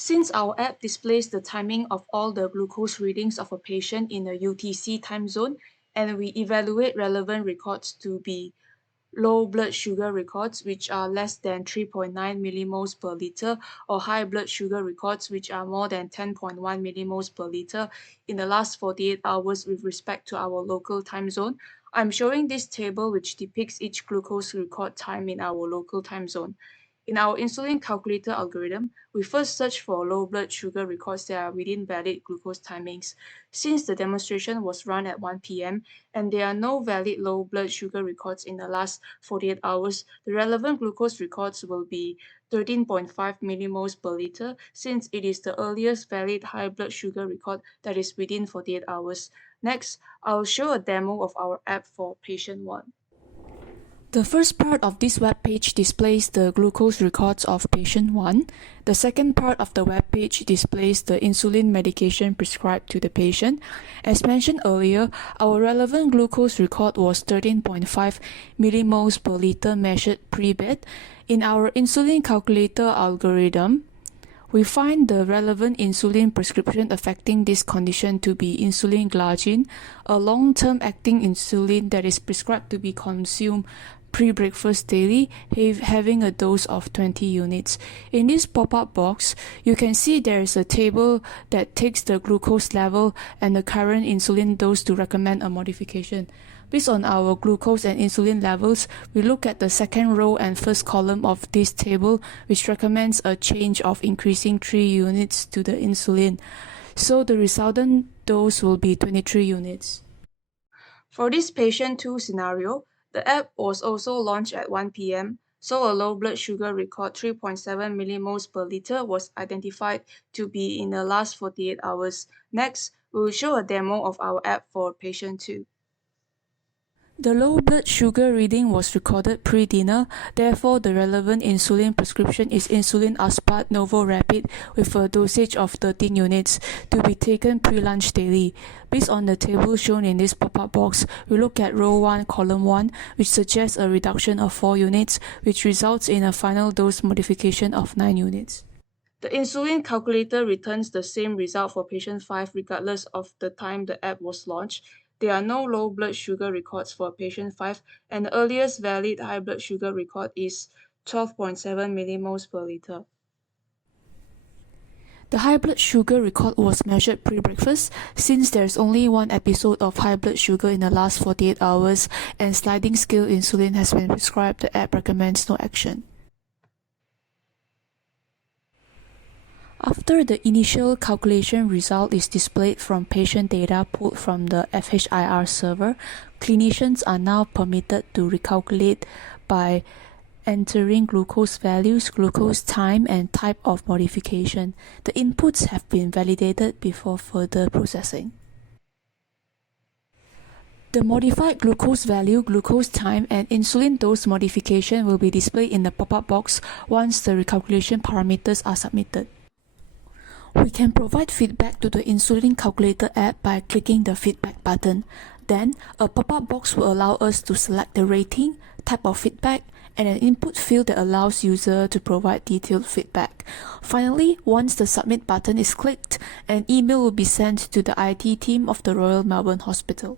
Since our app displays the timing of all the glucose readings of a patient in a UTC time zone, and we evaluate relevant records to be low blood sugar records which are less than 3.9 millimoles per liter or high blood sugar records which are more than 10.1 millimoles per liter in the last 48 hours with respect to our local time zone. I'm showing this table which depicts each glucose record time in our local time zone. In our insulin calculator algorithm, we first search for low blood sugar records that are within valid glucose timings. Since the demonstration was run at 1 p.m. and there are no valid low blood sugar records in the last 48 hours, the relevant glucose records will be 13.5 millimoles per liter since it is the earliest valid high blood sugar record that is within 48 hours. Next, I'll show a demo of our app for patient 1. The first part of this web page displays the glucose records of patient 1. The second part of the web page displays the insulin medication prescribed to the patient. As mentioned earlier, our relevant glucose record was 13.5 millimoles per liter measured pre-bed. In our insulin calculator algorithm, we find the relevant insulin prescription affecting this condition to be insulin glargine, a long-term acting insulin that is prescribed to be consumed pre-breakfast daily, having a dose of 20 units. In this pop-up box, you can see there is a table that takes the glucose level and the current insulin dose to recommend a modification. Based on our glucose and insulin levels, we look at the second row and first column of this table, which recommends a change of increasing 3 units to the insulin. So the resultant dose will be 23 units. For this patient 2 scenario, the app was also launched at 1 p.m., so a low blood sugar record 3.7 millimoles per liter was identified to be in the last 48 hours. Next, we will show a demo of our app for patient 2. The low blood sugar reading was recorded pre-dinner, therefore the relevant insulin prescription is insulin aspart Novo Rapid with a dosage of 13 units to be taken pre-lunch daily. Based on the table shown in this pop-up box, we look at row 1, column 1, which suggests a reduction of 4 units, which results in a final dose modification of 9 units. The insulin calculator returns the same result for patient 5 regardless of the time the app was launched. There are no low blood sugar records for patient 5, and the earliest valid high blood sugar record is 12.7 millimoles per liter. The high blood sugar record was measured pre-breakfast. Since there's only one episode of high blood sugar in the last 48 hours and sliding scale insulin has been prescribed, the app recommends no action. After the initial calculation result is displayed from patient data pulled from the FHIR server, clinicians are now permitted to recalculate by entering glucose values, glucose time, and type of modification. The inputs have been validated before further processing. The modified glucose value, glucose time, and insulin dose modification will be displayed in the pop-up box once the recalculation parameters are submitted. We can provide feedback to the insulin calculator app by clicking the feedback button. Then, a pop-up box will allow us to select the rating, type of feedback, and an input field that allows user to provide detailed feedback. Finally, once the submit button is clicked, an email will be sent to the IT team of the Royal Melbourne Hospital.